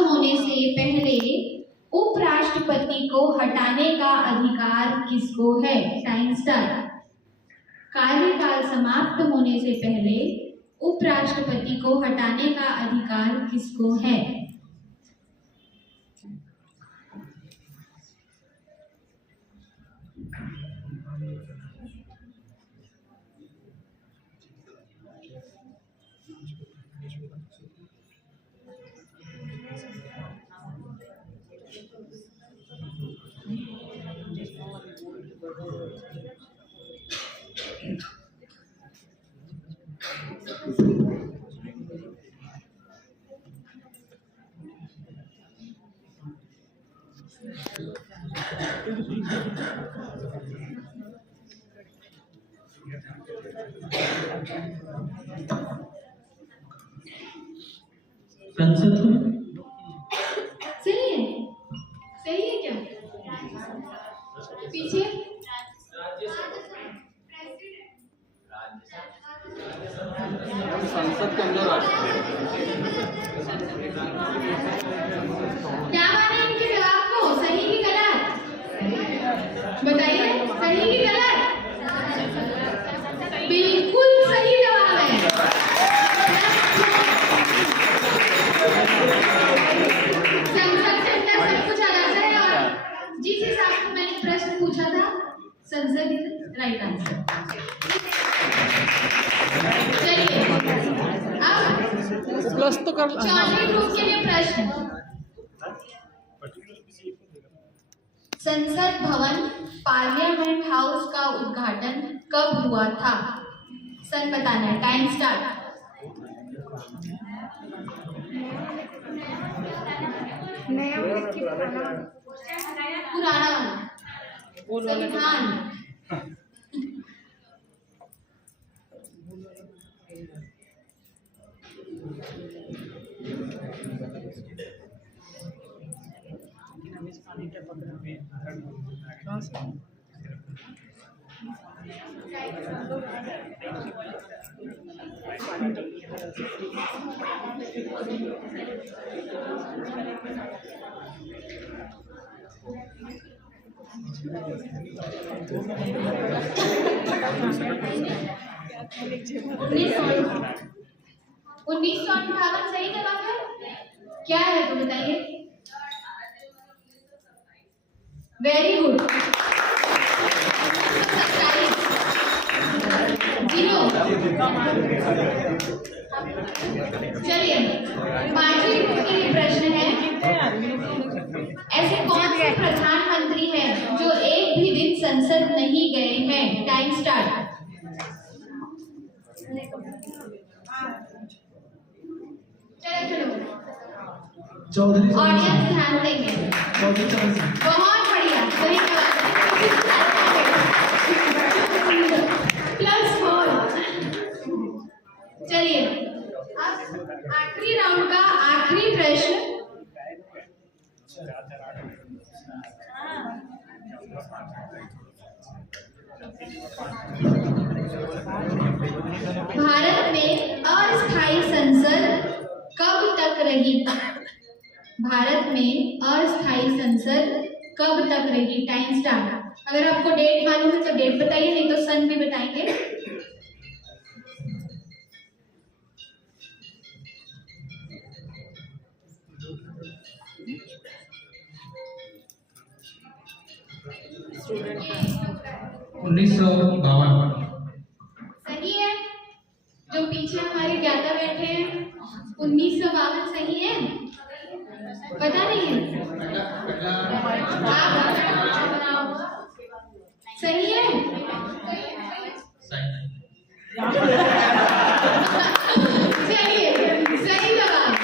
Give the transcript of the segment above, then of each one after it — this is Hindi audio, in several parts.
होने से पहले उपराष्ट्रपति को हटाने का अधिकार किसको है? Time start. कार्यकाल समाप्त होने से पहले उपराष्ट्रपति को हटाने का अधिकार किसको है? संसद सही है? सही है क्या? पीछे संसद के अंदर क्या माने इनके जवाब को? सही की गलत बताइए। सही की गलत? बिल्कुल सही जवाब है। संसद के अंदर सब कुछ आ जाता है और जिस हिसाब से मैंने प्रश्न पूछा था, संसद इज राइट आंसर। चलिए अब प्लस तो कर चौथे ग्रुप के लिए प्रश्न। संसद भवन पार्लियामेंट हाउस का उद्घाटन कब हुआ था? सन बताना है। Time start. नया पुराना वाला संविधान। उन्नीस सौ 1958 सही जवाब है। क्या है तो बताइए। Very good. 0। चलिए पांचवी के लिए प्रश्न है। ऐसे कौन से प्रधानमंत्री हैं जो एक भी दिन संसद नहीं गए हैं? Time start. चलो चौधरी ऑडियंस ध्यान देंगे। चौधरी चरण सिंह। बहुत बढ़िया सही +4। चलिए अब आखिरी राउंड का आखिरी प्रश्न। भारत में अस्थायी संसद कब तक रही? भारत में अस्थायी संसद कब तक रही? Time start. अगर आपको डेट मालूम है तो डेट बताइए, नहीं तो सन भी बताएंगे। उन्नीस सौ 52। सही है। जो पीछे हमारे ज्ञाता बैठे हैं 1952 सही है? पता नहीं है? आप सही है? चलिए सही जवाब।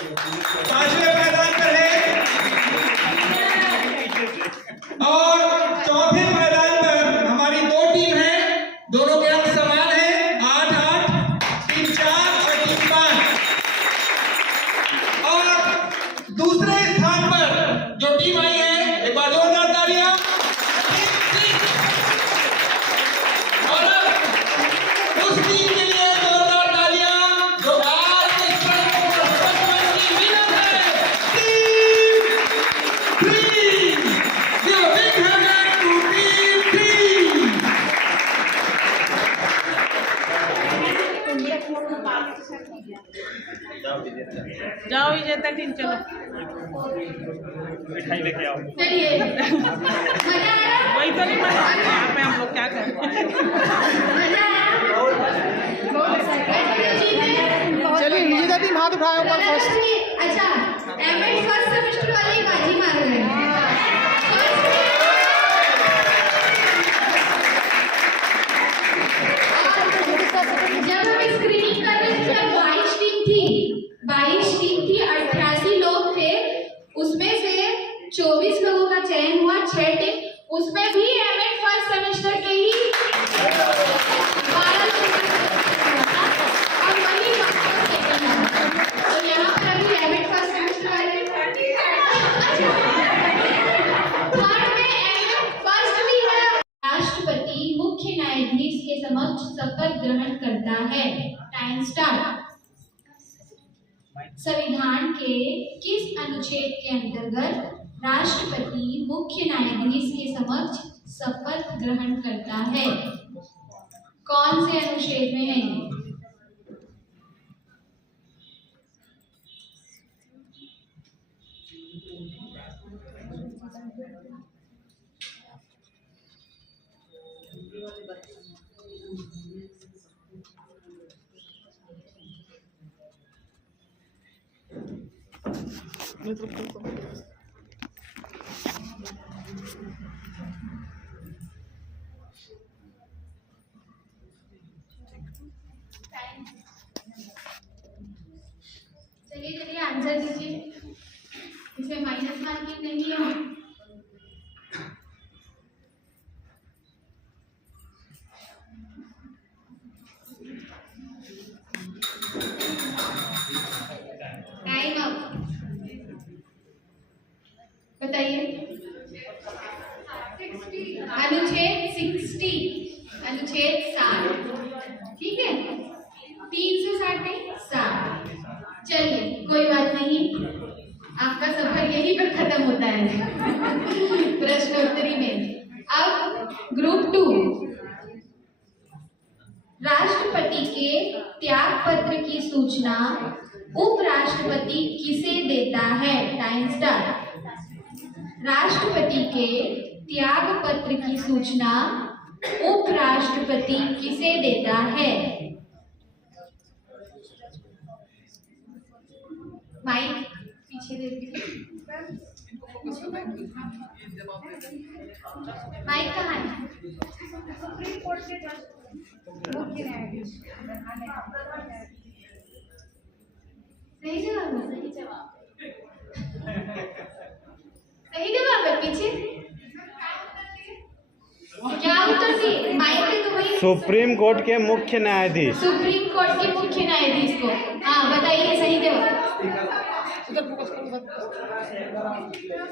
पांचवें पायदान पर है और चौथे पायदान पर हमारी दो टीम है, दोनों के अंक समान है, 8-8, टीम 4 और टीम 5। और दूसरे स्थान पर जो टीम आई है, एक बार जोरदार तालियां। और उस टीम के लिए जोरदार तालियां जो आज के टूर्नामेंट की विनर है, team 3। Give a big hand to team 3। जाओ विजेता टीम चलो। चलिए मजा आया? वही तो नहीं पता यहाँ पे हम लोग क्या कर रहे हैं। मजा आया? चलिए विजेता टीम हाथ उठाए ऊपर फर्स्ट। अच्छा, एमएड फर्स्ट सेमेस्टर वाले ही बाजी मार रहे हैं। जब हम स्क्रीनिंग कर रहे थे तब 22 टीम थी, 88 लोग थे, उसमें से 24 लोगों का चयन हुआ, 6 टीम, उसमें भी एमएड फर्स्ट सेमेस्टर के ही 12 लोग और वही तो यहाँ पर अभी एमएड फर्स्ट सेमेस्टर वाले थर्ड में एमएड फर्स्ट भी है। राष्ट्रपति मुख्य न्यायाधीश के समक्ष शपथ ग्रहण करता है। Time start. संविधान के किस अनुच्छेद के अंतर्गत राष्ट्रपति मुख्य न्यायाधीश के समक्ष शपथ ग्रहण करता है? कौन से अनुच्छेद में है? चलिए चलिए आंसर दीजिए, इसमें माइनस मार्किंग नहीं है। Time up. बताइए। अनुच्छेद 60, अनुच्छेद 60, ठीक है, 3 से 60 नहीं, 60। चलिए कोई बात नहीं, आपका सफर यहीं पर खत्म होता है प्रश्नोत्तरी में। अब ग्रुप 2, राष्ट्रपति के त्याग पत्र की सूचना उपराष्ट्रपति किसे देता है? Time start. राष्ट्रपति के त्याग पत्र की सूचना उपराष्ट्रपति किसे देता है? माइक पीछे दे दीजिए। माइक कहाँ है? सुप्रीम कोर्ट के मुख्य न्यायाधीश। सही जवाब है, सही जवाब, सही जवाब है। पीछे क्या उत्तर दिए? माइक पे तो वही सुप्रीम कोर्ट के मुख्य न्यायाधीश। सुप्रीम कोर्ट के मुख्य न्यायाधीश को। हाँ बताइए सही जवाब।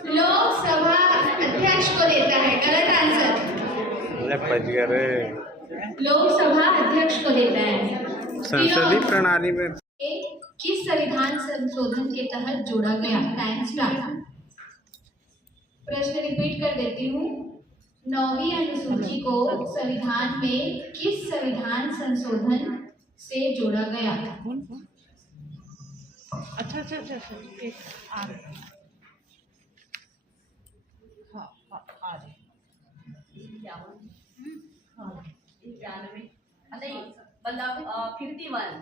लोकसभा अध्यक्ष को देता है। गलत आंसर। बच गए। लोकसभा अध्यक्ष को देता है। संसदीय प्रणाली में किस संविधान संशोधन के तहत जोड़ा गया? Time start. प्रश्न रिपीट कर देती हूँ। 9वीं अनुसूची को संविधान में किस संविधान संशोधन से जोड़ा गया? अच्छा अच्छा अच्छा अच्छा एक आ रहे हाँ हाँ आ रहे हाँ 91 नहीं मतलब 51।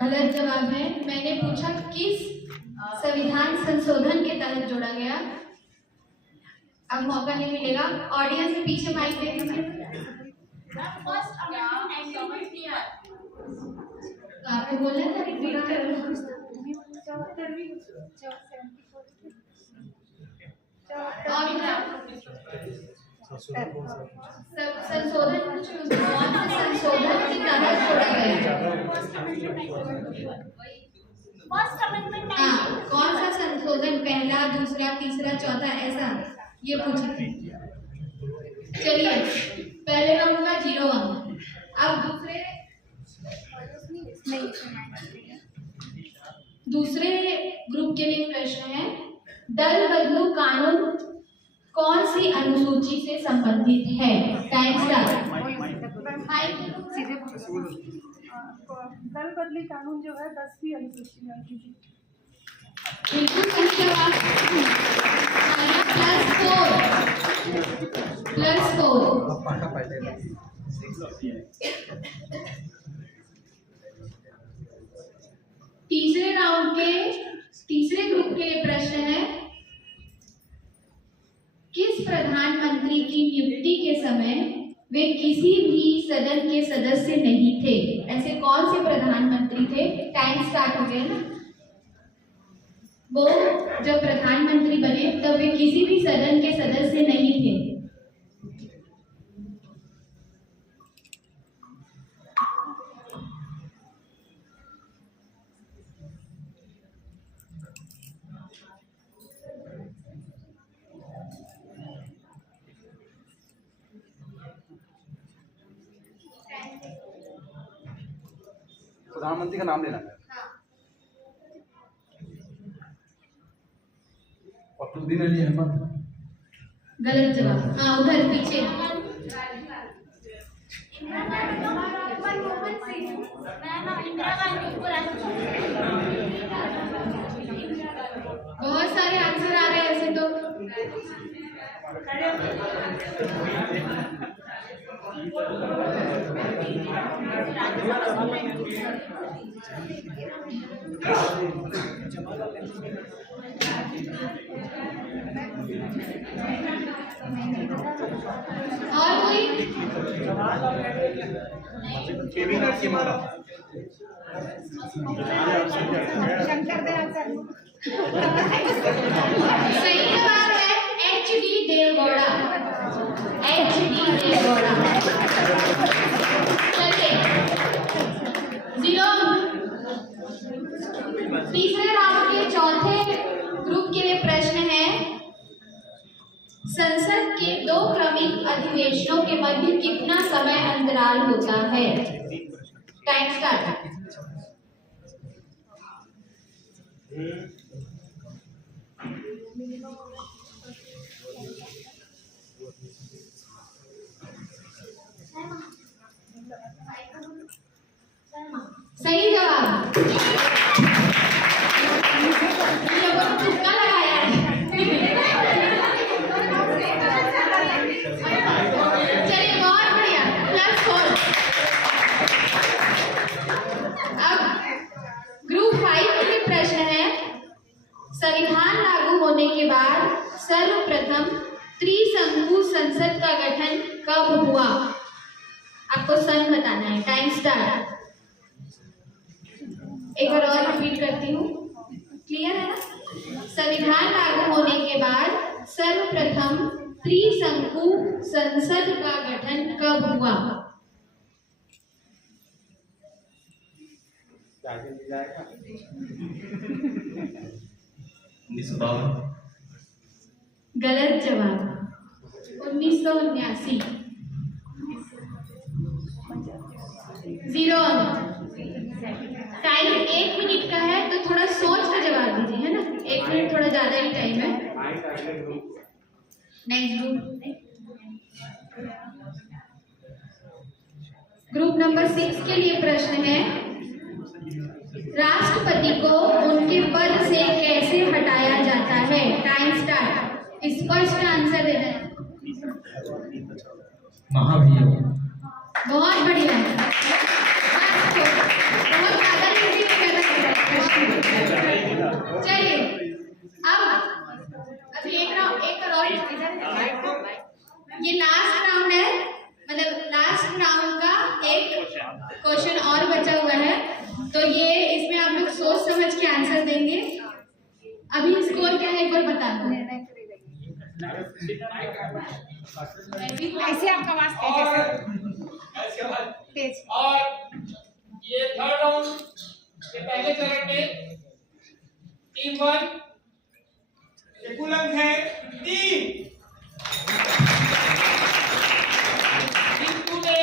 गलत जवाब है। मैंने पूछा किस संविधान संशोधन के तहत जोड़ा गया। अब मौका नहीं मिलेगा। ऑडियंस के पीछे माइक दे दीजिए। तो आपको बोलना था रिपीट करो। 74वीं संशोधन कुछ कौन से संशोधन के तहत जोड़ा गया? हाँ, कौन सा संशोधन, पहला, दूसरा, तीसरा, चौथा, ऐसा ये पूछे। चलिए, पहले राउंड का 0 अंक। अब दूसरे ग्रुप के लिए प्रश्न है, दल बदलू कानून कौन सी अनुसूची से संबंधित है? Time start. दल बदली कानून जो है 10वीं अनुसूची में अंकित है। बिल्कुल सही जवाब। +4 तीसरे राउंड के तीसरे ग्रुप के लिए प्रश्न है, किस प्रधानमंत्री की नियुक्ति के समय वे किसी भी सदन के सदस्य नहीं थे? ऐसे कौन से प्रधानमंत्री थे? टाइम स्टार्ट हो गया ना। वो जब प्रधानमंत्री बने तब वे किसी भी सदन के सदस्य नहीं थे। प्रधानमंत्री का नाम लेना है। फखरुद्दीन अली अहमद। गलत जवाब। हाँ, उधर पीछे। बहुत सारे आंसर आ रहे हैं ऐसे तो। और कोई? शंकर दयाल सर। सही जवाब है HD देवगौड़ा। चलिए, 0। तीसरे राउंड के चौथे ग्रुप के लिए प्रश्न है, संसद के 2 क्रमिक अधिवेशनों के मध्य कितना समय अंतराल होता है? Time start. सही जवाब। तुक्का लगाया है। चलिए, बहुत बढ़िया। +4। अब ग्रुप 5 के लिए प्रश्न है, संविधान लागू होने के बाद सर्वप्रथम त्रिशंकु संसद का गठन कब हुआ? आपको सन बताना है। Time start. एक बार और रिपीट करती हूँ, क्लियर है ना? संविधान लागू होने के बाद सर्वप्रथम त्रिशंकु संसद का गठन कब हुआ? गलत जवाब। 1979। 0 अंक। टाइम 1 मिनट का है तो थोड़ा सोच कर जवाब दीजिए, है ना? 1 मिनट थोड़ा ज्यादा ही टाइम है। नेक्स्ट ग्रुप नंबर 6 के लिए प्रश्न है, राष्ट्रपति को उनके पद से कैसे हटाया जाता है? Time start. स्पष्ट आंसर देना है। महाभियोग। बहुत बढ़िया। बहुत ज्यादा इजी कर रहे हैं। चलिए, अब अभी एक और ये लास्ट राउंड है, मतलब लास्ट राउंड का एक क्वेश्चन और बचा हुआ है, तो ये इसमें आप लोग सोच समझ के के आंसर देंगे। अभी स्कोर क्या है एक बार बता दो। निर्णय करेगा ये। ऐसे आपका आवाज तेज है सर। इसके बाद तेज। और ये थर्ड राउंड के पहले चरण में टीम 1 के कुल अंक है 3। टीम 2 ने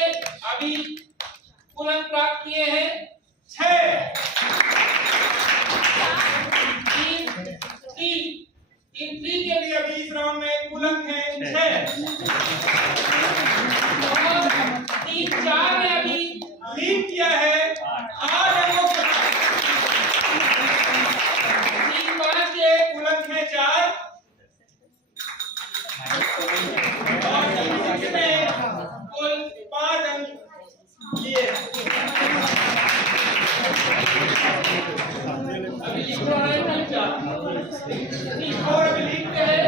अभी कुल अंक प्राप्त किए हैं 6। टीम 3 के लिए अभी इस राउंड में कुल अंक है 6। और टीम 4 ने अभी लीड किया है 8 अंकों के साथ। टीम 5 के कुल अंक है 4 और टीम 6 ने कुल 5 अंक लिए। अभी लिखो है टीम 4 और अभी लिखते हैं।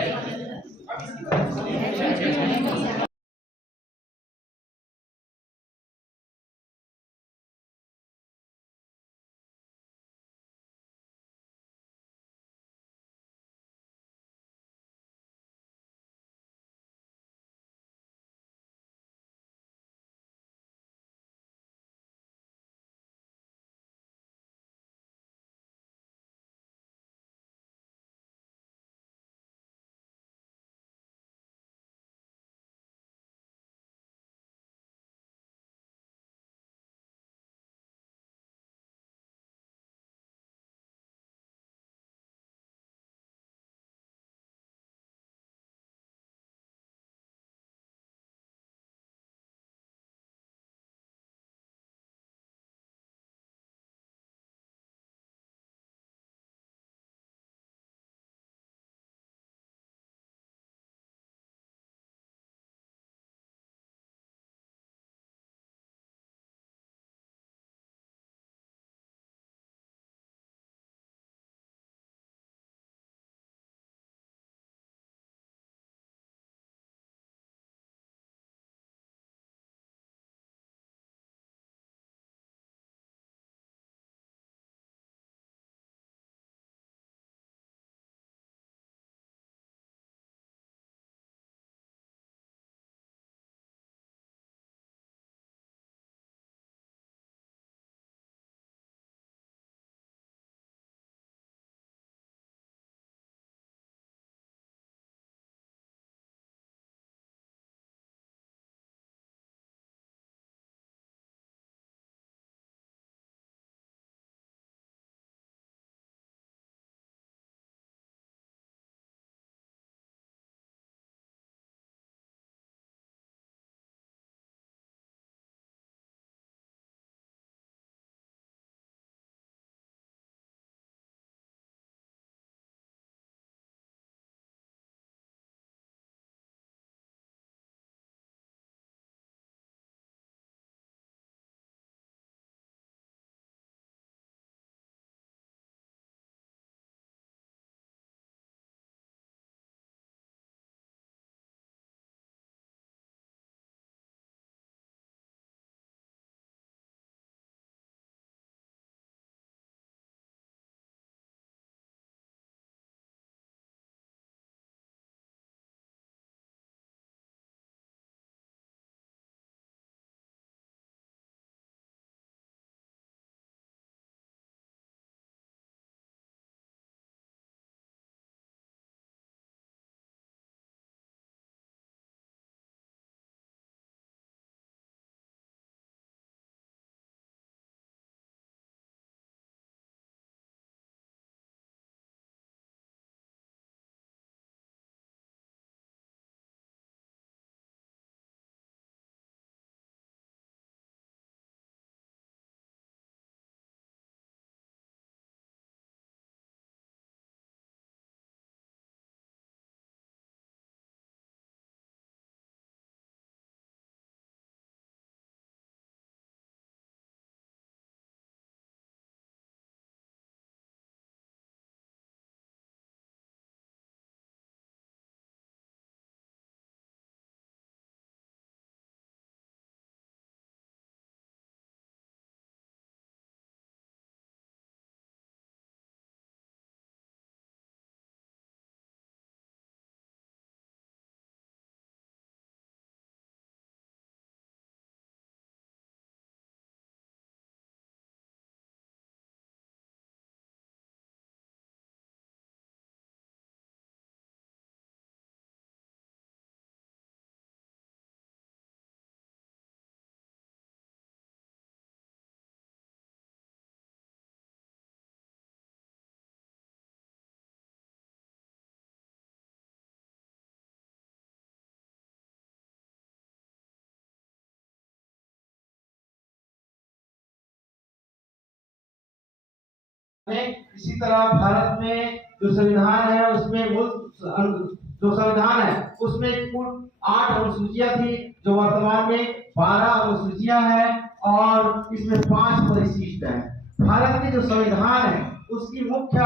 इसी तरह भारत में जो संविधान है उसमें जो संविधान है उसमें कुल 8 अनुसूचियां थी, जो वर्तमान में 12 अनुसूचियां हैं और इसमें 5 परिशिष्ट हैं। भारत के जो संविधान है उसकी मुख्य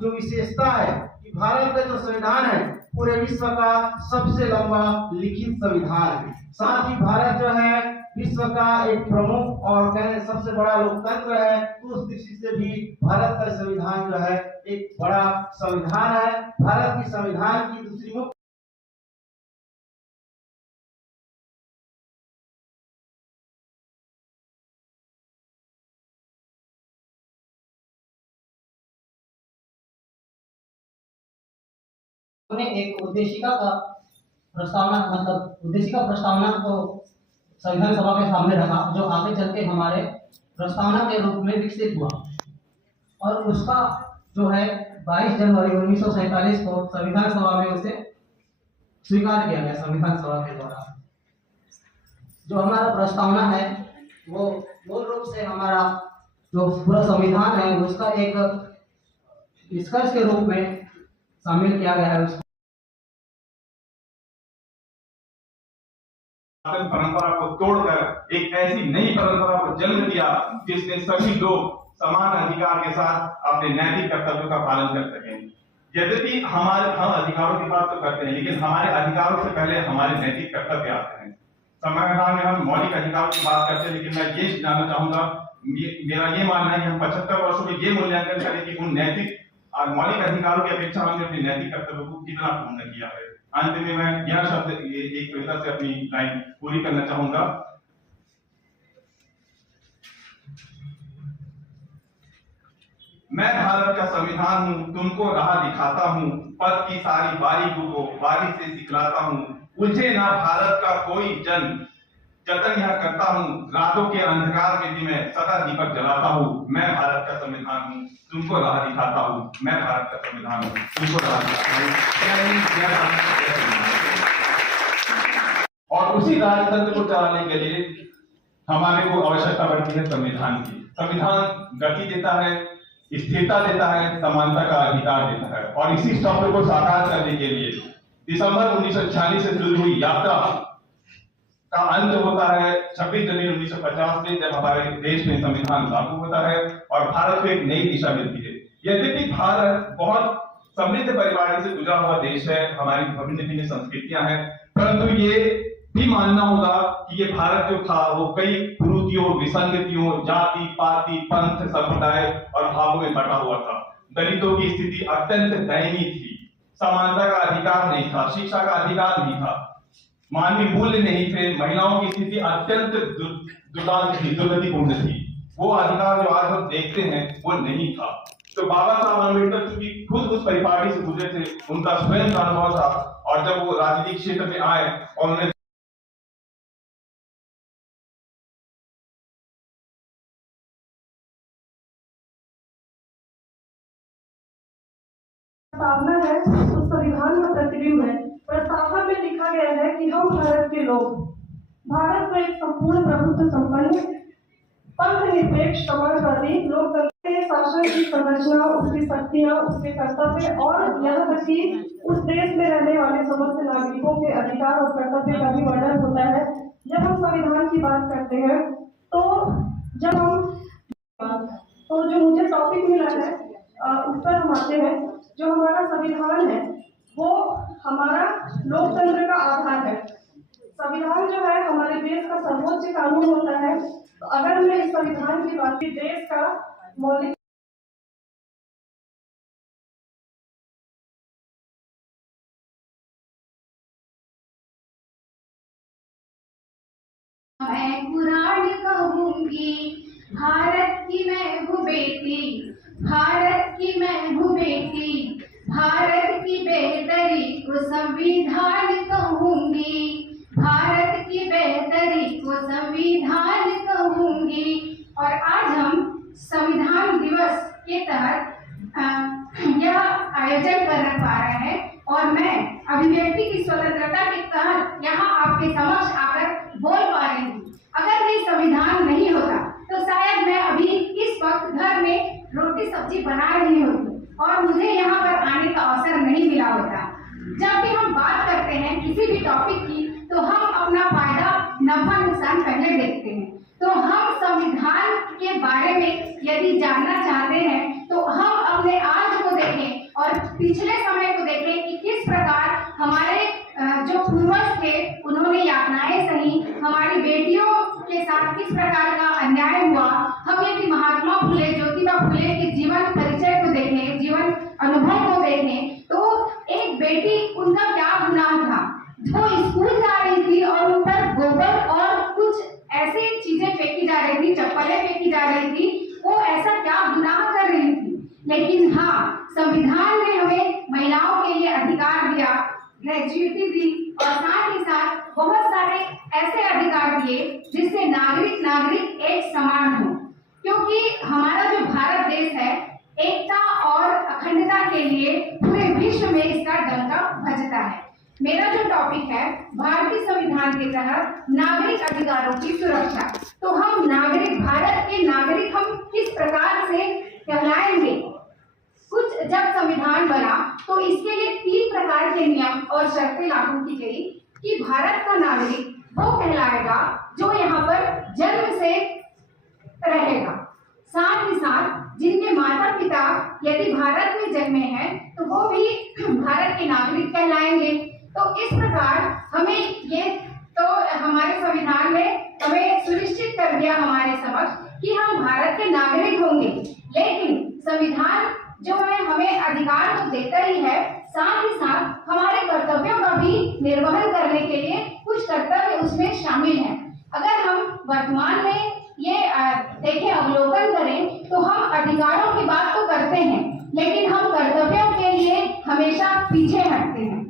जो विशेषता है कि भारत का जो संविधान है पूरे विश्व का सबसे लंबा लिखित संविधान है। साथ ही भारत जो है विश्व का एक प्रमुख और सबसे बड़ा लोकतंत्र है, तो उस दृष्टि से भी भारत का संविधान जो है एक बड़ा संविधान है। भारत की संविधान की दूसरी मुख्य एक उद्देशिका का प्रस्तावना उद्देशिका प्रस्तावना को संविधान सभा के सामने रखा, जो आगे चल के हमारे प्रस्तावना के रूप में विकसित हुआ और उसका जो है 22 जनवरी 1947 को संविधान सभा में उसे स्वीकार किया गया। संविधान सभा के द्वारा जो हमारा प्रस्तावना है वो मूल रूप से हमारा जो पूरा संविधान है उसका एक निष्कर्ष के रूप में शामिल किया गया है। परंपरा को तोड़कर एक ऐसी नई परंपरा को जन्म दिया जिसमें सभी लोग समान अधिकार के साथ अपने नैतिक कर्तव्यों का पालन कर सकें। यद्यपि हम अधिकारों की बात तो करते हैं, लेकिन हमारे अधिकारों से पहले हमारे नैतिक कर्तव्य आते हैं। संविधान में हम मौलिक अधिकारों की बात करते हैं, लेकिन मैं ये जानना चाहूंगा, मेरा ये मानना है कि हम 75 वर्षों में ये मूल्यांकन करें कि उन नैतिक और मौलिक अधिकारों की अपेक्षा हमने अपने नैतिक कर्तव्यों को कितना पूर्ण किया है। अंत में मैं यह शब्द एक कविता से अपनी लाइन पूरी करना चाहूंगा। मैं भारत का संविधान हूँ, तुमको राह दिखाता हूँ, पद की सारी बारीकों को बारी से सिखलाता हूँ, उलझे ना भारत का कोई जन, जतन यह करता हूँ, रातों के अंधकार में भी मैं सदा दीपक जलाता हूँ। मैं भारत का संविधान हूँ, तुमको राह दिखाता हूँ, मैं भारत का संविधान हूँ, तुमको राह दिखाता हूँ। और उसी राजतंत्र को चलाने के लिए हमारे को आवश्यकता पड़ती है संविधान की। संविधान गति देता है, स्थिरता देता है, समानता का अधिकार देता है। और इसी स्वप्न को साकार करने के लिए दिसंबर 1946 से शुरू हुई यात्रा का अंत होता है 26 जनवरी 1950 में, जब हमारे देश में संविधान लागू होता है और भारत को एक नई दिशा मिलती है। यद्यपि भारत बहुत समृद्ध परिवार से गुजरा हुआ देश है, हमारी विभिन्न विभिन्न संस्कृतियां हैं, परंतु ये भी मानना होगा कि ये भारत जो था वो कई कुरीतियों, विसंगतियों, जाति, पाति, पंथ, संप्रदाय और भावों में बटा हुआ था। दलितों की स्थिति अत्यंत दयनीय थी, समानता का अधिकार नहीं था, शिक्षा का अधिकार नहीं था, मानवीय मूल्य नहीं थे, महिलाओं की स्थिति अत्यंत दुर्गतिपूर्ण थी। वो अधिकार जो आज हम देखते हैं वो नहीं था। तो बाबा साहब अम्बेडकर चूंकि खुद उस परिपाटी से गुजरे थे, उनका स्वयं का अनुभव था, और जब वो राजनीतिक क्षेत्र में आए और उन्होंने प्रस्तावना है उस संविधान का प्रतिबिंब है। प्रस्तावना में लिखा गया है कि हम भारत के लोग भारत में एक संपूर्ण प्रभुत्व संपन्न पंथ निरपेक्ष समाजवादी लोकतंत्र के शासन की संरचना, उसकी शक्तियां, उसके कर्तव्य और यहाँ तक कि उस देश में रहने वाले समस्त नागरिकों के अधिकार और कर्तव्य का भी वर्णन होता है। जब हम संविधान की बात करते हैं तो जो मुझे टॉपिक मिला है उस पर हम आते हैं। जो हमारा संविधान है वो हमारा लोकतंत्र का आधार है। संविधान जो है हमारे देश का सर्वोच्च कानून होता है। तो अगर मैं इस संविधान की बात की, देश का मौलिक मैं पुराण कहूंगी, भारत की मैं हूँ बेटी, भारत की मैं हूँ बेटी, भारत की बेहतरी को संविधान कहूंगी, भारत की बेहतरी को संविधान कहूंगी। और आज हम संविधान दिवस के तहत यह आयोजन कर पा रहे हैं और मैं अभिव्यक्ति की स्वतंत्रता के तहत यहाँ आपके समक्ष आकर बोल पा रही हूँ। अगर ये संविधान नहीं होता तो शायद मैं अभी इस वक्त घर में रोटी सब्जी बना नहीं होती और मुझे यहाँ पर आने का अवसर नहीं मिला होता। जब भी हम बात करते हैं किसी भी टॉपिक की तो हम अपना फायदा नफा नुकसान पहले देखते हैं। तो हम संविधान के बारे में यदि जानना चाहते हैं तो हम अपने आज को देखें और पिछले समय को देखें कि किस प्रकार हमारे जो पूर्वज थे उन्होंने यातनाएं सही, हमारी बेटियों के साथ किस प्रकार का अन्याय हुआ। हम यदि महात्मा फुले, ज्योतिबा फुले के जीवन परिचय को देखें, जीवन अनुभव को देखें तो एक बेटी, उनका क्या गुनाह था, जो स्कूल जा रही थी और उन पर गोबर और कुछ ऐसी चीजें फेंकी जा रही थी, चप्पलें फेंकी जा रही थी, वो ऐसा क्या गुनाह कर रही थी। लेकिन हाँ, संविधान ने हमें महिलाओं के लिए अधिकार दिया, ग्रेजुएटी दी और साथ ही साथ बहुत सारे ऐसे अधिकार दिए जिससे नागरिक एक समान हो। क्योंकि हमारा जो भारत देश है एकता और अखंडता के लिए पूरे विश्व में इसका डंका बजता है। मेरा जो टॉपिक है भारतीय संविधान के तहत नागरिक अधिकारों की सुरक्षा। तो हम नागरिक, भारत के नागरिक हम किस प्रकार से कहलाएंगे। कुछ जब संविधान बना तो इसके लिए 3 प्रकार के नियम और शर्तें लागू की गई कि भारत का नागरिक वो कहलाएगा जो यहाँ पर जन्म से रहेगा, साथ ही साथ जिनके माता पिता यदि भारत में जन्मे हैं तो वो भी भारत के नागरिक कहलाएंगे। तो इस प्रकार हमें ये तो हमारे संविधान ने हमें सुनिश्चित कर दिया हमारे समक्ष कि हम भारत के नागरिक होंगे। लेकिन संविधान जो है हमें अधिकार तो देता ही है, साथ ही साथ हमारे कर्तव्यों का भी निर्वहन करने के लिए कुछ कर्तव्य उसमें शामिल है। अगर हम वर्तमान में ये देखें, अवलोकन करें तो हम अधिकारों की बात तो करते हैं लेकिन हम कर्तव्यों के लिए हमेशा पीछे हटते हैं।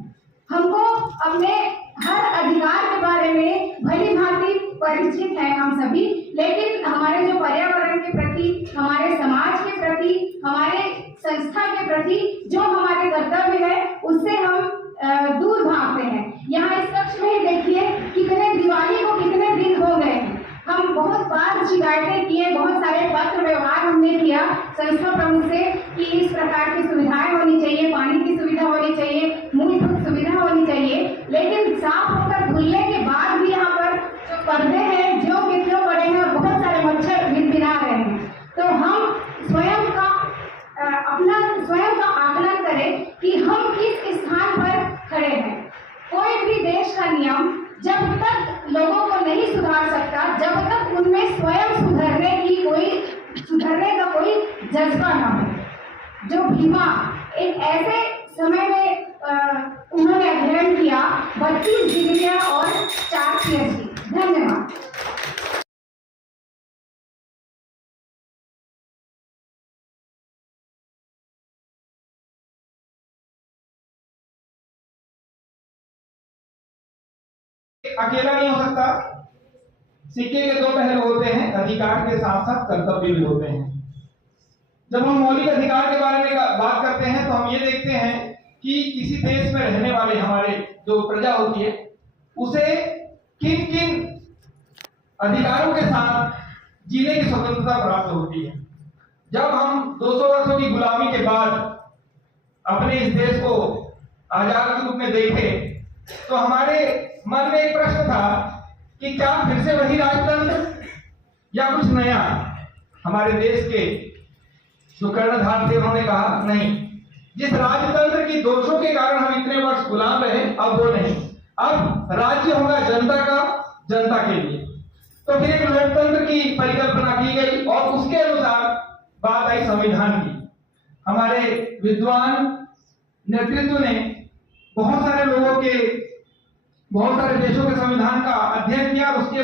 हमको अपने हर अधिकार के बारे में भली भांति परिचित है हम सभी, लेकिन हमारे जो पर्यावरण के प्रति, हमारे समाज के प्रति, हमारे संस्था के प्रति जो हमारे कर्तव्य है उससे हम दूर भागते हैं। यहाँ इस कक्ष में ही देखिए कितने दिवाली को कितने दिन हो गए हैं। हम बहुत बार शिकायतें किए, बहुत सारे पत्र व्यवहार हमने किया संस्था प्रमुख से कि इस प्रकार की सुविधाएं होनी चाहिए, पानी की सुविधा होनी चाहिए, मूलभूत सुविधा होनी चाहिए, लेकिन साफ होकर धुलने के बाद भी यहाँ पर जो पर्दे हैं जो के त्यों पड़े हैं और बहुत सारे मच्छर भिनभिना रहे हैं। तो हम स्वयं का आकलन करें कि हम किस स्थान पर खड़े हैं। कोई भी देश का नियम जब तक लोगों को नहीं सुधार सकता, जब तक उनमें स्वयं सुधरने का कोई जज्बा न हो। जो भीमा एक ऐसे समय में उन्होंने अध्ययन किया 32 डिग्रियां और 4 PhD। धन्यवाद। अकेला नहीं हो सकता। सिक्के के 2 पहलू होते हैं, अधिकार के साथ साथ कर्तव्य भी होते हैं। जब हम मौलिक अधिकार के बारे में बात करते हैं तो हम ये देखते हैं कि किसी देश में रहने वाले हमारे जो प्रजा होती है उसे किन किन अधिकारों के साथ जीने की स्वतंत्रता प्राप्त होती है। जब हम 200 वर्षों की गुलामी के बाद अपने इस देश को आजाद के रूप में देखे तो हमारे मन में एक प्रश्न था कि क्या फिर से वही राजतंत्र या कुछ नया। हमारे देश के जो कर्णधार थे उन्होंने कहा नहीं, जिस राजतंत्र की दोषों के कारण हम इतने वर्ष गुलाम रहे अब वो नहीं, अब राज्य होगा जनता का, जनता के लिए। तो फिर एक लोकतंत्र की परिकल्पना की गई और उसके अनुसार बात आई संविधान की। हमारे विद्वान नेतृत्व ने बहुत सारे लोगों के, बहुत सारे देशों के संविधान का अध्ययन किया। उसके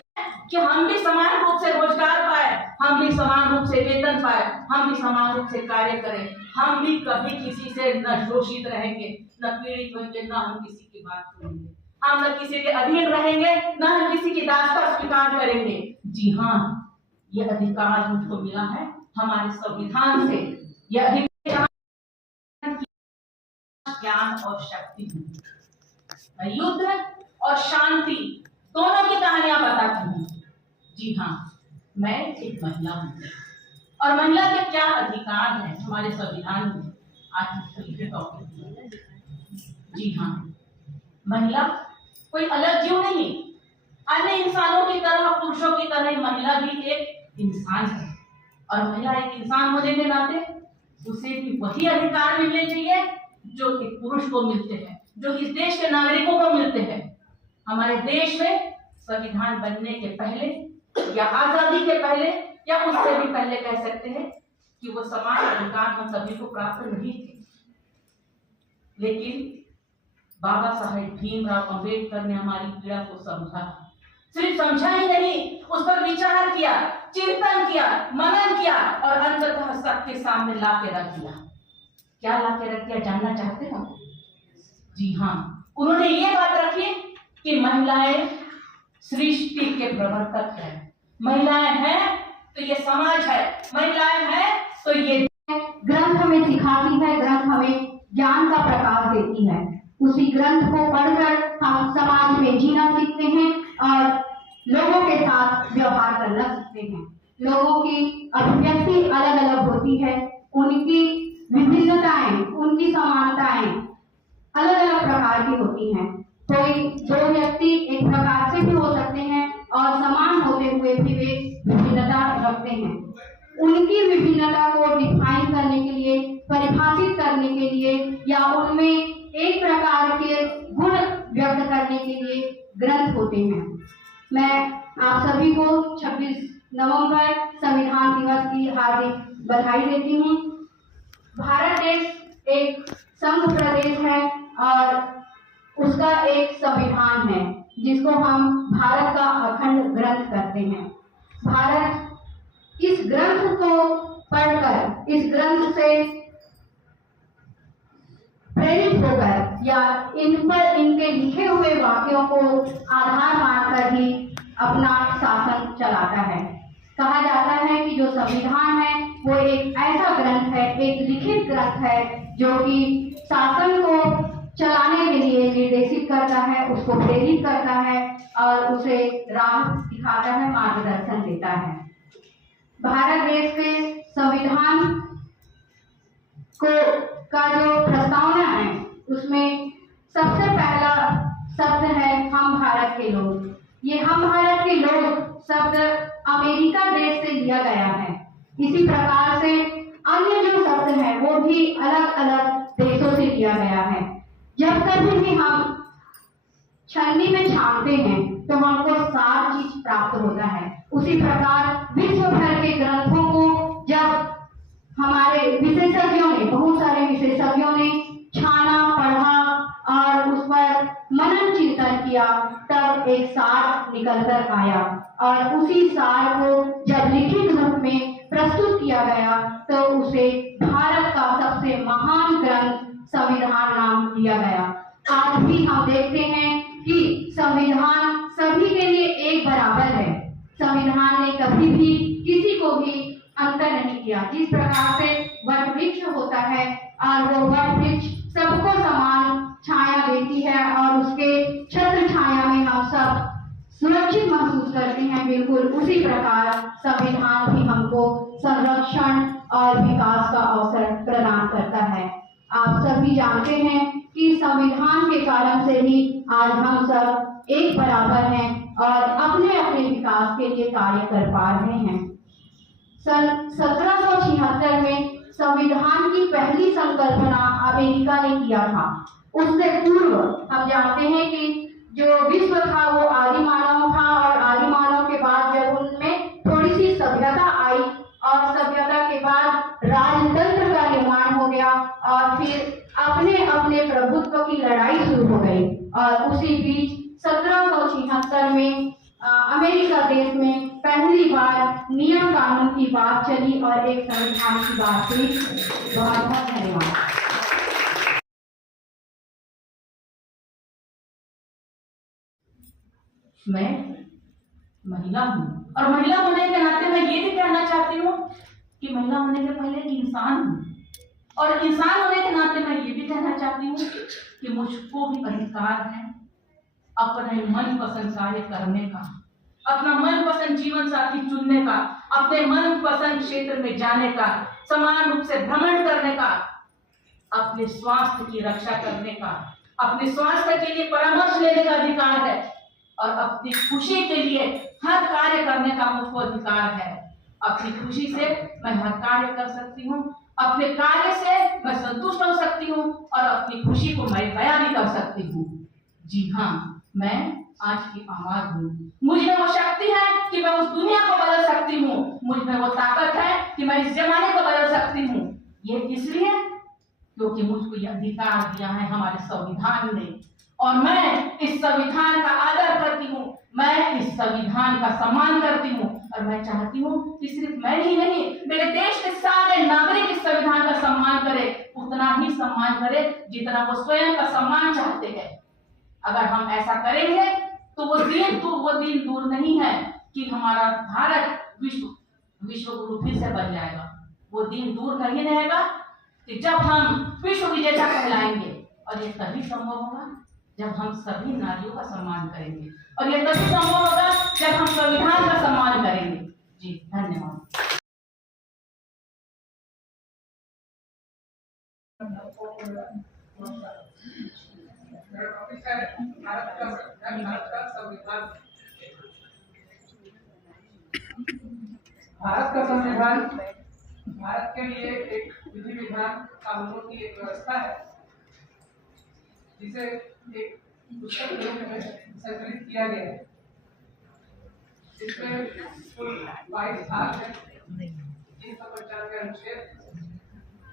कि हम भी समान रूप से रोजगार पाए, हम भी समान रूप से वेतन पाए, हम भी समान रूप से कार्य करें, हम भी कभी किसी से न शोषित रहेंगे, न पीड़ित होंगे, न हम किसी की बात सुनेंगे, हम न किसी के अधीन रहेंगे, न हम किसी की दास्ता स्वीकार करेंगे। जी हाँ, ये अधिकार मुझको मिला है हमारे संविधान से। यह अधिकार ज्ञान और शक्ति, युद्ध और शांति दोनों की कहानियां बताती हूँ। जी हाँ, मैं एक महिला हूँ, और महिला के क्या अधिकार हैं हमारे संविधान में। आर्टिकल के टॉपिक, जी हाँ, महिला कोई अलग जीव नहीं, अन्य इंसानों की तरह, पुरुषों की तरह महिला भी एक इंसान है। और महिला एक इंसान होने के नाते उसे भी वही अधिकार मिलने चाहिए जो एक पुरुष को मिलते हैं, जो इस देश के नागरिकों को मिलते हैं। हमारे देश में संविधान बनने के पहले या आजादी के पहले या उससे भी पहले कह सकते हैं कि वो समान अधिकार हम सभी को प्राप्त नहीं थे। लेकिन बाबा साहेब भीमराव अंबेडकर ने हमारी पीड़ा को समझा, सिर्फ समझा ही नहीं, उस पर विचार किया, चिंतन किया, मनन किया और अंततः सबके सामने ला के रख दिया। क्या ला के रख दिया जानना चाहते हो? जी हाँ, उन्होंने ये बात रखी कि महिलाएं सृष्टि के प्रवर्तक है, महिलाएं हैं तो ये समाज है, महिलाएं हैं तो ये ग्रंथ हमें सिखाती है, ग्रंथ हमें ज्ञान का प्रकाश देती है। उसी ग्रंथ को पढ़कर हम समाज में जीना सीखते हैं और लोगों के साथ व्यवहार करना सीखते हैं। लोगों की अभिव्यक्ति अलग अलग होती है, उनकी विभिन्नताएं, उनकी समानताएं अलग अलग प्रकार की होती हैं। कोई दो व्यक्ति एक प्रकार से भी हो सकते हैं और समान होते हुए भी वे विभिन्नता रखते हैं। उनकी विभिन्नता को डिफाइन करने के लिए, परिभाषित करने के लिए या उनमें एक प्रकार के गुण व्यक्त करने के लिए ग्रंथ होते हैं। मैं आप सभी को 26 नवंबर संविधान दिवस की हार्दिक बधाई देती हूँ। भारत देश एक संघ प्रदेश है और उसका एक संविधान है जिसको हम भारत का अखंड ग्रंथ कहते हैं। भारत इस ग्रंथ को पढ़कर, इस ग्रंथ से प्रेरित होकर या इन पर इनके लिखे हुए वाक्यों को आधार मानकर ही अपना शासन चलाता है। कहा जाता है कि जो संविधान है वो एक ऐसा ग्रंथ है, एक लिखित ग्रंथ है जो कि शासन को चलाने के लिए निर्देशित करता है, उसको प्रेरित करता है और उसे राह दिखाता है, मार्गदर्शन देता है। भारत देश के संविधान को का जो प्रस्तावना है उसमें सबसे पहला शब्द है हम भारत के लोग। ये हम भारत के लोग शब्द अमेरिका देश से लिया गया है। इसी प्रकार से अन्य जो शब्द हैं वो भी अलग अलग देशों से लिया गया है। जब कभी भी हम छन्नी में छानते हैं तो हमको सार चीज प्राप्त होता है। उसी प्रकार विश्व भर के ग्रंथों को जब हमारे विशेषज्ञों ने, बहुत सारे विशेषज्ञों ने छाना, पढ़ा और उस पर मनन चिंतन किया, तब एक सार निकल कर आया और उसी सार को जब लिखित रूप में प्रस्तुत किया गया तो उसे भारत का सबसे महान ग्रंथ संविधान नाम दिया गया। आज भी हम देखते हैं कि संविधान सभी के लिए एक बराबर है। संविधान ने कभी भी किसी को भी अंतर नहीं किया। जिस प्रकार से वट वृक्ष होता है और वो वट वृक्ष सबको समान छाया देती है और उसके छत्र छाया में हम सब सुरक्षित महसूस करते हैं, बिल्कुल उसी प्रकार संविधान भी हमको संरक्षण और विकास का अवसर प्रदान करता है। आप सभी जानते हैं कि संविधान के कारण से ही आज हम सब एक बराबर हैं और अपने अपने विकास के लिए कार्य कर पा रहे हैं। सन 1776 में संविधान की पहली संकल्पना अमेरिका ने किया था। उससे पूर्व हम जानते हैं कि जो विश्व था वो आदि मानव था और आदि मानव के बाद जब उनमें थोड़ी सी सभ्यता आई और सभ्यता के बाद राजतंत्र का निर्माण हो गया और फिर अपने अपने प्रभुत्व की लड़ाई शुरू हो गई और उसी बीच 1776 में अमेरिका देश में पहली बार नियम कानून की बात चली और एक संविधान की बात हुई। बहुत बहुत धन्यवाद। मैं महिला हूँ और महिला होने के नाते मैं ये भी कहना चाहती हूँ कि महिला होने के पहले इंसान हूँ और इंसान होने के नाते मैं ये भी कहना चाहती हूँ कि मुझको भी अधिकार है अपने मन पसंद कार्य करने का, अपना मन पसंद जीवन साथी चुनने का, अपने मन पसंद क्षेत्र में जाने का, समान रूप से भ्रमण करने का, अपने स्वास्थ्य की रक्षा करने का, अपने स्वास्थ्य के लिए परामर्श लेने का अधिकार है और अपनी खुशी के लिए हर कार्य करने का मुझको अधिकार है। अपनी खुशी से मैं हर कार्य कर सकती हूँ, अपने कार्य से मैं संतुष्ट हो सकती हूँ और अपनी खुशी को मैं बयां भी कर सकती हूँ। जी हाँ, मैं आज की आवाज हूँ। मुझ में वो शक्ति है कि मैं उस दुनिया को बदल सकती हूँ, मुझ में वो ताकत है कि मैं इस जमाने को बदल सकती हूँ। ये इसलिए क्योंकि मुझको यह अधिकार दिया है हमारे संविधान ने और मैं इस संविधान का आदर करती हूँ, मैं इस संविधान का सम्मान करती हूँ और मैं चाहती हूँ कि सिर्फ मैं ही नहीं, मेरे देश के सारे नागरिक इस संविधान का सम्मान करें, उतना ही सम्मान करें जितना वो स्वयं का सम्मान चाहते हैं। अगर हम ऐसा करेंगे तो वो दिन दूर नहीं है कि हमारा भारत विश्व गुरु फिर से बन जाएगा। वो दिन दूर नहीं रहेगा कि जब हम विश्व विजेता कहलाएंगे और ये तभी संभव होगा जब हम सभी नारियों का सम्मान करेंगे और ये तभी संभव होगा जब हम संविधान का सम्मान करेंगे। जी धन्यवाद। भारत का संविधान भारत के लिए एक विधि विधान कानूनों की एक व्यवस्था है जिसे एक पुस्तक के रूप में संकलित किया गया है। इसमें कुल 22 भाग है, 395 अनुच्छेद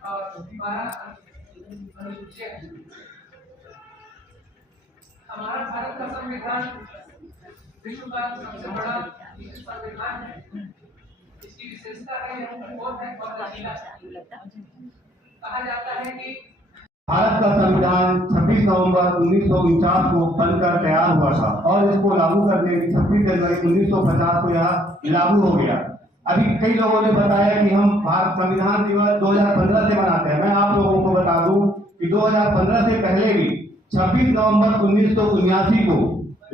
और 12 अनुसूचियां हैं। हमारा भारत का संविधान विश्व का सबसे बड़ा संविधान है। इसकी विशेषता है यह बहुत है और लचीला है। कहा जाता है कि भारत का संविधान 26 नवंबर 1949 को बनकर तैयार हुआ था और इसको लागू करने की 26 जनवरी 1950 को यह लागू हो गया। अभी कई लोगों ने बताया कि हम भारत संविधान दिवस 2015 से मनाते हैं। मैं आप लोगों को बता दूं कि 2015 से पहले भी 26 नवंबर 1979 को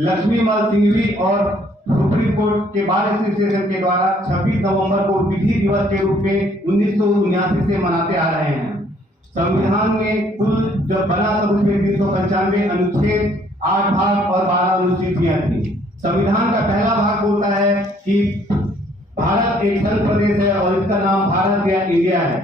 लक्ष्मीमल सिंघवी और सुप्रीम कोर्ट के बार एसोसिएशन के द्वारा 26 नवंबर को विधि दिवस के रूप में 1979 से मनाते आ रहे हैं। संविधान में कुल जब बना तब उसमें 395 अनुच्छेद, 8 भाग और 12 अनुसूचियां थी। संविधान का पहला भाग बोलता है कि भारत एक संघ प्रदेश है और इसका नाम भारत या इंडिया है।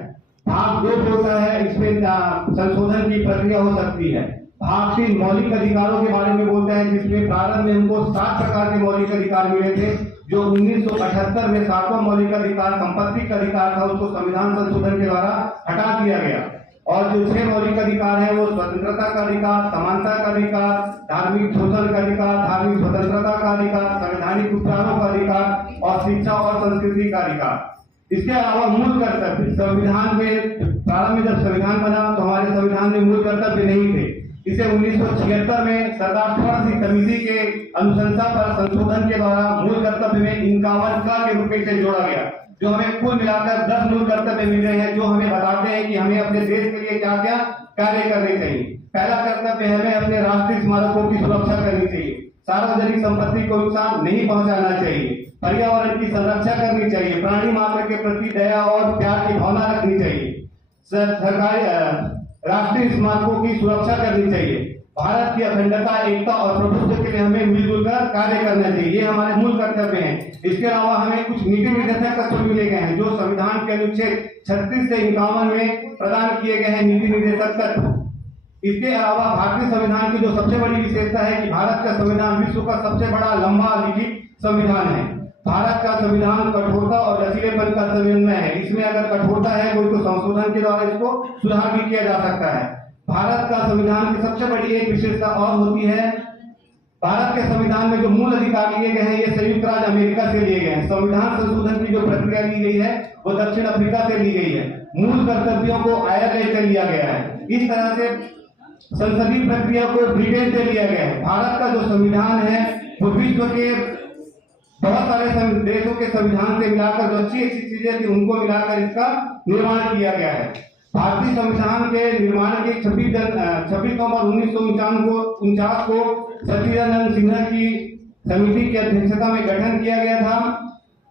भाग 2 बोलता है इसमें संशोधन की प्रक्रिया हो सकती है। भाग 3 मौलिक अधिकारों के बारे में बोलता है जिसमें प्रारंभ में उनको 7 प्रकार के मौलिक अधिकार मिले थे, जो 1978 में 7वां मौलिक अधिकार संपत्ति का अधिकार था उसको संविधान संशोधन के द्वारा हटा दिया गया। और जो 6 मौलिक अधिकार है वो स्वतंत्रता का अधिकार, समानता का अधिकार, धार्मिक शोषण का अधिकार, धार्मिक स्वतंत्रता का अधिकार, संवैधानिक उपचारों का अधिकार और शिक्षा और संस्कृति का अधिकार। इसके अलावा मूल कर्तव्य संविधान में प्रारंभ में जब संविधान बना तो हमारे संविधान में मूल कर्तव्य नहीं थे। इसे 1976 में सरदार थोड़ा सी समिति के अनुशंसा पर संशोधन के द्वारा मूल कर्तव्य में 51 के रूप में इसे जोड़ा गया, जो हमें कुल मिलाकर 10 मूल कर्तव्य मिल रहे हैं जो हमें बताते हैं कि हमें अपने देश के लिए क्या क्या कार्य करने चाहिए। पहला कर्तव्य है हमें अपने राष्ट्रीय स्मारकों की सुरक्षा करनी चाहिए, सार्वजनिक संपत्ति को नुकसान नहीं पहुंचाना चाहिए, पर्यावरण की संरक्षा करनी चाहिए, प्राणी मात्र के प्रति दया और प्यार की भावना रखनी चाहिए, सरकारी राष्ट्रीय स्मारकों की सुरक्षा करनी चाहिए, भारत की अखंडता, एकता और प्रभुत्व के लिए हमें मिलजुल कर कार्य करना चाहिए। ये हमारे मूल कर्तव्य हैं। इसके अलावा हमें कुछ नीति निर्देशक तत्व मिले गए हैं जो संविधान के अनुच्छेद 36 से 51 में प्रदान किए गए हैं नीति निर्देशक तत्व। इसके अलावा भारतीय संविधान की जो सबसे बड़ी विशेषता है कि भारत का संविधान विश्व का सबसे बड़ा लंबा लिखित संविधान है। भारत का संविधान कठोरता और लचीलेपन का समन्वय है। इसमें अगर कठोरता है तो संशोधन के द्वारा इसको सुधार भी किया जा सकता है। भारत का संविधान की सबसे बड़ी एक विशेषता और होती है, भारत के संविधान में जो मूल अधिकार लिए गए हैं ये संयुक्त राज्य अमेरिका से लिए गए हैं। संविधान संशोधन की जो प्रक्रिया ली गई है वो दक्षिण अफ्रीका से ली गई है। मूल कर्तव्यों को आयरलैंड से लिया गया है। इस तरह से संसदीय प्रक्रिया को ब्रिटेन से लिया गया है। भारत का जो संविधान है वो विश्व के बहुत सारे देशों के संविधान से मिलाकर जो अच्छी अच्छी चीजें थी उनको मिलाकर इसका निर्माण किया गया है। भारतीय संविधान के निर्माण के 26 नवंबर 1949 को सचिदानंद सिन्हा की समिति की अध्यक्षता में गठन किया गया था।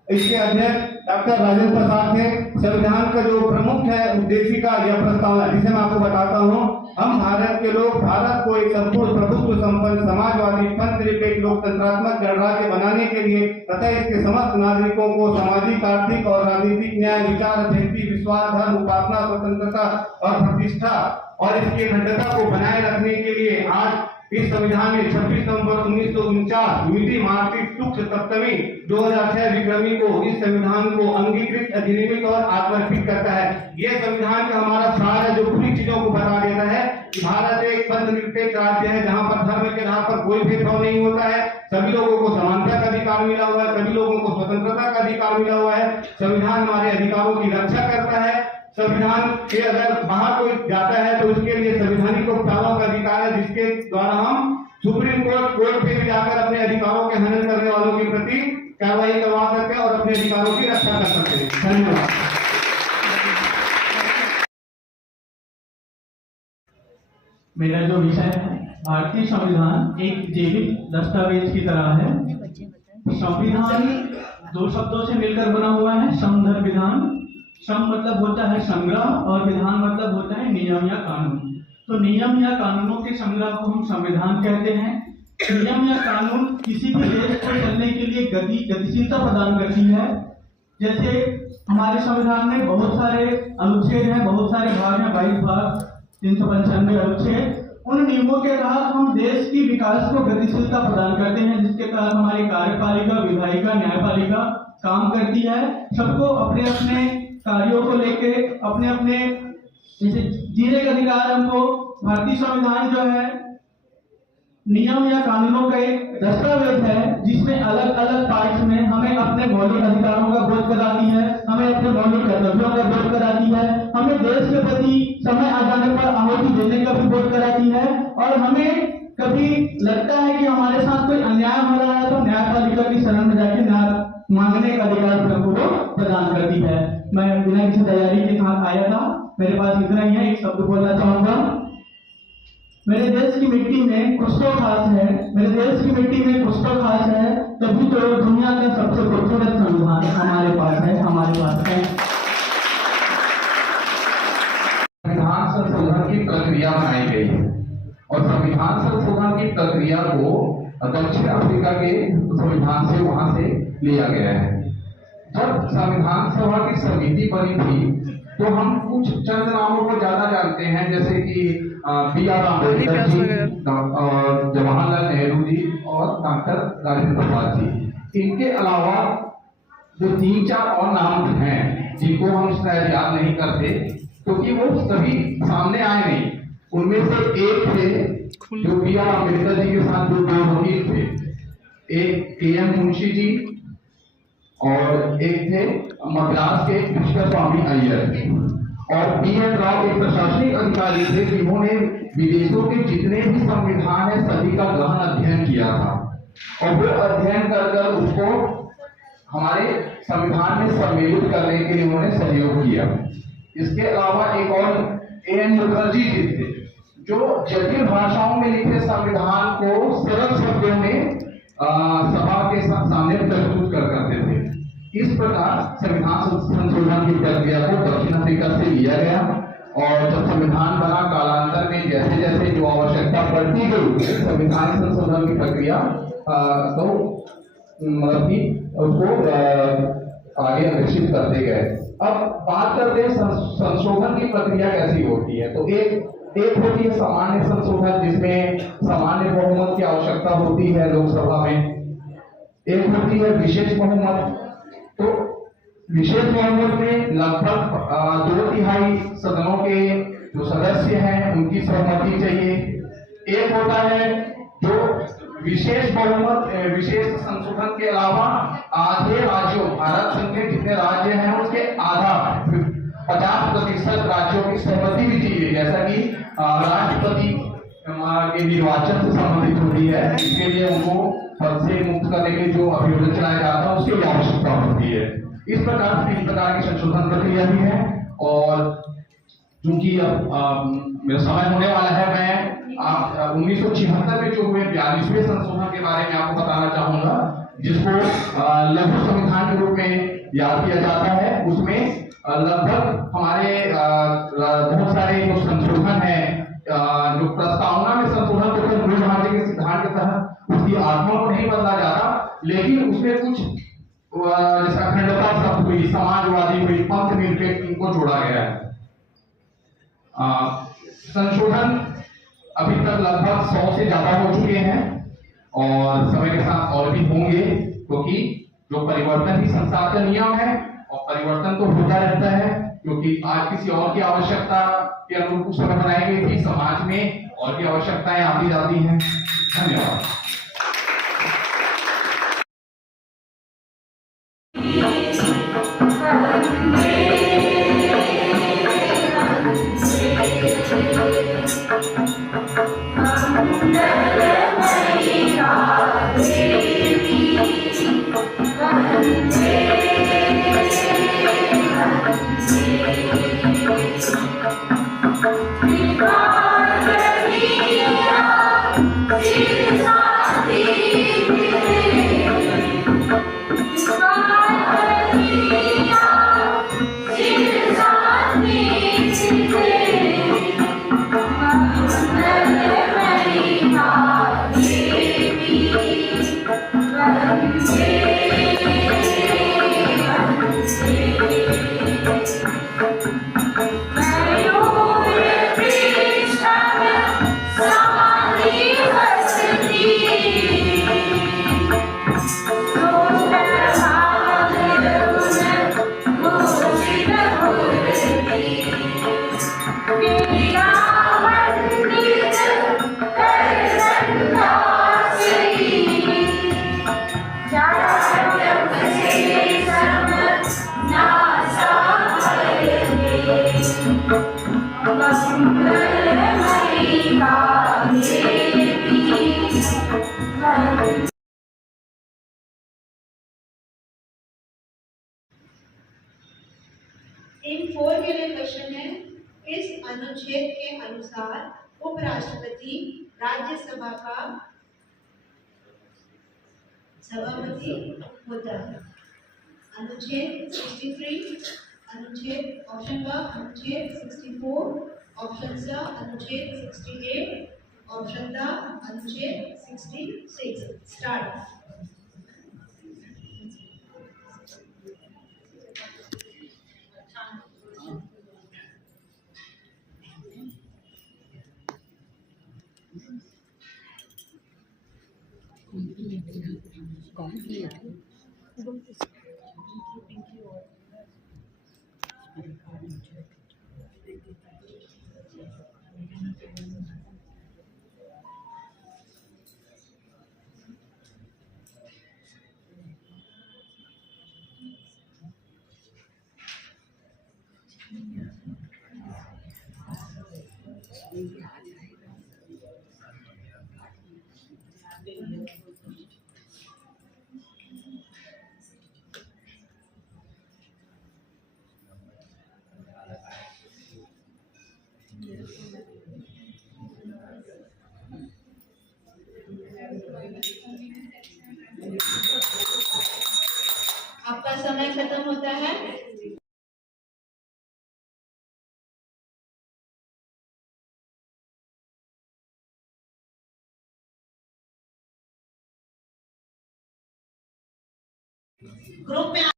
इसके अध्यक्ष डॉक्टर राजेंद्र प्रसाद थे। संविधान का जो प्रमुख है उद्देशिका या प्रस्तावना, जिसे मैं आपको बताता हूँ। हम भारत के लोग भारत को एक संपूर्ण प्रभुत्व संपन्न समाजवादी पंथनिरपेक्ष लोकतंत्रात्मक गणराज्य बनाने के लिए तथा इसके समस्त नागरिकों को सामाजिक, आर्थिक और राजनीतिक न्याय, विचार, अभिव्यक्ति, विश्वास, धर्म, उपासना, स्वतंत्रता और प्रतिष्ठा और इसकी अखंडता को बनाए रखने के लिए आज इस संविधान में 26 नवंबर 1949 मिति मार्क्सिस्ट शुक्ल सप्तमी 2006 विक्रमी को इस संविधान को अंगीकृत, अधिनियमित और आत्मर्पित करता है। यह संविधान का हमारा सार है जो पूरी चीजों को बता देता है कि भारत एक धर्मनिरपेक्ष राज्य है जहां पर धर्म के आधार पर कोई भेदभाव नहीं होता है। सभी लोगों को समानता का अधिकार मिला हुआ है, सभी लोगों को स्वतंत्रता का अधिकार मिला हुआ है। संविधान हमारे अधिकारों की रक्षा करता है। संविधान के अगर बाहर कोई जाता है तो उसके लिए संवैधानिक उपचारों का अधिकार है, जिसके द्वारा हम सुप्रीम कोर्ट पे भी जाकर अपने अधिकारों के हनन करने वालों के प्रति कार्रवाई करवा सकते हैं और अपने अधिकारों की रक्षा कर सकते हैं। धन्यवाद। मेरा जो विषय है, भारतीय संविधान एक जैविक दस्तावेज की तरह है। संविधान दो शब्दों से मिलकर बना हुआ है, संविधान विधान। सम मतलब होता है संग्रह और विधान मतलब होता है नियम या कानून। तो नियम या कानूनों के संग्रह को हम संविधान कहते हैं। नियम या कानून किसी भी देश को चलने के लिए गतिशीलता प्रदान करती है। जैसे हमारे संविधान में बहुत सारे अनुच्छेद हैं, बहुत सारे भाग हैं, 22 भाग, 395 अनुच्छेद। उन नियमों के तहत हम देश की विकास को गतिशीलता प्रदान करते हैं, जिसके तहत हमारी कार्यपालिका, विधायिका, न्यायपालिका काम करती है। सबको अपने अपने कार्यों को लेके अपने अपने जैसे जीने का अधिकार हमको। भारतीय संविधान जो है नियम या कानूनों का एक दस्तावेज है, जिसमें अलग अलग पार्ट्स में हमें अपने मौलिक अधिकारों का बोध कराती है, हमें अपने मौलिक कर्तव्यों का बोध कराती है, हमें देश के प्रति समय आ जाने पर आहुति देने का भी बोध कराती है। और हमें कभी लगता है कि हमारे साथ कोई अन्याय हो रहा है तो न्यायपालिका की शरण में जाके न्याय मांगने का अधिकार हमको प्रदान करती है। मैं बिना किसी तैयारी के साथ आया था, मेरे पास इतना ही है। एक शब्द बोलना चाहूंगा। मेरे देश की मिट्टी में कुछ तो खास है, मेरे देश की मिट्टी में कुछ तो खास है, तभी तो दुनिया का सबसे खूबसूरत संविधान हमारे पास है, हमारे पास है। संविधान संशोधन की प्रक्रिया बनाई गई है और संविधान संशोधन की प्रक्रिया को दक्षिण अफ्रीका के संविधान से वहां से लिया गया है। जब संविधान सभा की समिति बनी थी तो हम कुछ चंद नामों को ज्यादा जानते हैं, जैसे कि B.R. अम्बेडकर जी और जवाहरलाल नेहरू जी और डॉक्टर राजेंद्र प्रसाद जी। इनके अलावा जो 3-4 और नाम हैं जिनको हम शायद याद नहीं करते क्योंकि वो सभी सामने आए नहीं। उनमें से एक थे जो B.R. अम्बेडकर जी के साथ जो 2 वकील थे, एक K.M. मुंशी जी और एक थे मद्रास के कृष्ण स्वामी अय्यर और B.N. राव एक प्रशासनिक अधिकारी थे जिन्होंने विदेशों के जितने भी संविधान है सभी का गहन अध्ययन किया था और वो अध्ययन कर उसको हमारे संविधान में सम्मिलित करने के लिए उन्होंने सहयोग किया। इसके अलावा एक और A.N. मुखर्जी जी थे जो जटिल भाषाओं में लिखे संविधान को सरल शब्दों में सभा के सामने प्रस्तुत करते थे। इस प्रकार संविधान संशोधन की प्रक्रिया को दक्षिण अफ्रीका से लिया गया और जब संविधान बना कालांतर में जैसे जैसे जो आवश्यकता पड़ती गई संविधान संशोधन की प्रक्रिया तो मतलब कि उसको आगे अग्रेसित करते गए। अब बात करते हैं संशोधन की प्रक्रिया कैसी होती है। तो एक होती है सामान्य संशोधन जिसमें सामान्य बहुमत की आवश्यकता होती है लोकसभा में। एक होती है विशेष बहुमत। तो विशेष बहुमत में लगभग 2/3 सदनों के जो सदस्य हैं उनकी सहमति चाहिए। एक होता है जो विशेष बहुमत विशेष संशोधन के अलावा आधे राज्यों भारत संघ के जितने राज्य हैं उसके आधा 50% राज्यों की सहमति भी चाहिए, जैसा कि राष्ट्रपति के निर्वाचन से संबंधित होती है। इसके लिए उनको पद से मुक्त करने के जो अभियान चलाया जाता है उसकी आवश्यकता होती है। इस प्रकार से 3 प्रकार की संशोधन प्रक्रिया भी है और चूंकि अब मेरा समय होने वाला है, मैं 1976 में जो हुए 42वें संशोधन के बारे में आपको बताना चाहूंगा, जिसको लघु संविधान के रूप में याद किया जाता है। उसमें लगभग हमारे बहुत सारे जो संशोधन है, जो प्रस्तावना में संशोधन तो फिर मूल ढांचे के सिद्धांत के तहत उसकी आत्मा को नहीं बदला जाता, लेकिन उसमें कुछ जैसे अखंडता शब्द हुई, समाजवादी हुई, पंथ निरपेक्ष, इनको जोड़ा गया है। संशोधन अभी तक लगभग 100 से ज्यादा हो चुके हैं और समय के साथ और भी होंगे, क्योंकि जो परिवर्तन ही संसार का नियम है और परिवर्तन तो होता रहता है, क्योंकि आज किसी और की आवश्यकता के अनुरूप उस समय बनाई गई थी, समाज में और भी आवश्यकताएं आती जाती हैं। धन्यवाद। इन 4 के लिए क्वेश्चन है, इस अनुच्छेद के अनुसार उपराष्ट्रपति राज्यसभा का सभापति होता है। अनुच्छेद 63, अनुच्छेद ऑप्शन ब अनुच्छेद 64, ऑप्शन स अनुच्छेद 68, ऑप्शन द अनुच्छेद 66। स्टार्ट। आपका समय खत्म होता है। ग्रुप में